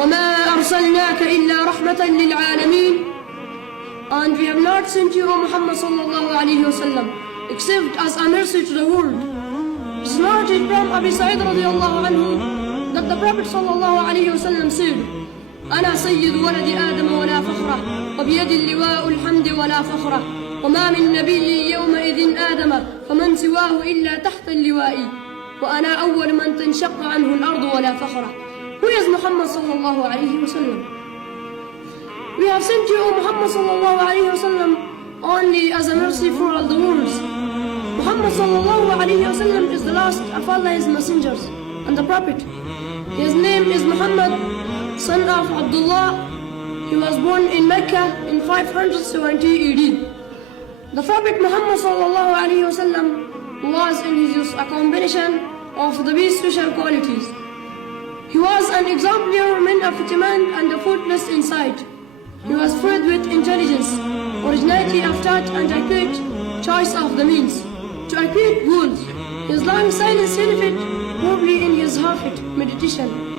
وَمَا أَرْسَلْنَاكَ إِلَّا رَحْمَةً لِلْعَالَمِينَ. And we have not sent you, O Muhammad sallallahu alayhi wa sallam, except as a mercy to the world. It is narrated from Abi Sa'id radiyallahu anhu that the Prophet sallallahu alayhi wa sallam said, أنا سيد ولد آدم ولا فخرة وبيد اللواء الحمد ولا فخرة وما من نبي يومئذ آدم فمن سواه إلا تحت اللواء وأنا أول من تنشق عنه الأرض ولا فخرة. Who is Muhammad sallallahu alayhi wa sallam? We have sent you, O Muhammad sallallahu alayhi wa sallam, only as a mercy for all the worlds. Muhammad sallallahu alayhi wa sallam is the last of Allah's messengers and the Prophet. His name is Muhammad, son of Abdullah. He was born in Mecca in 570 AD. The Prophet Muhammad sallallahu alayhi wa sallam was in his youth a combination of the best social qualities. He was an exemplary man of command and a faultless insight. He was filled with intelligence, originality of thought, and accurate choice of the means to achieve goals. His long silence helped probably in his heart meditation.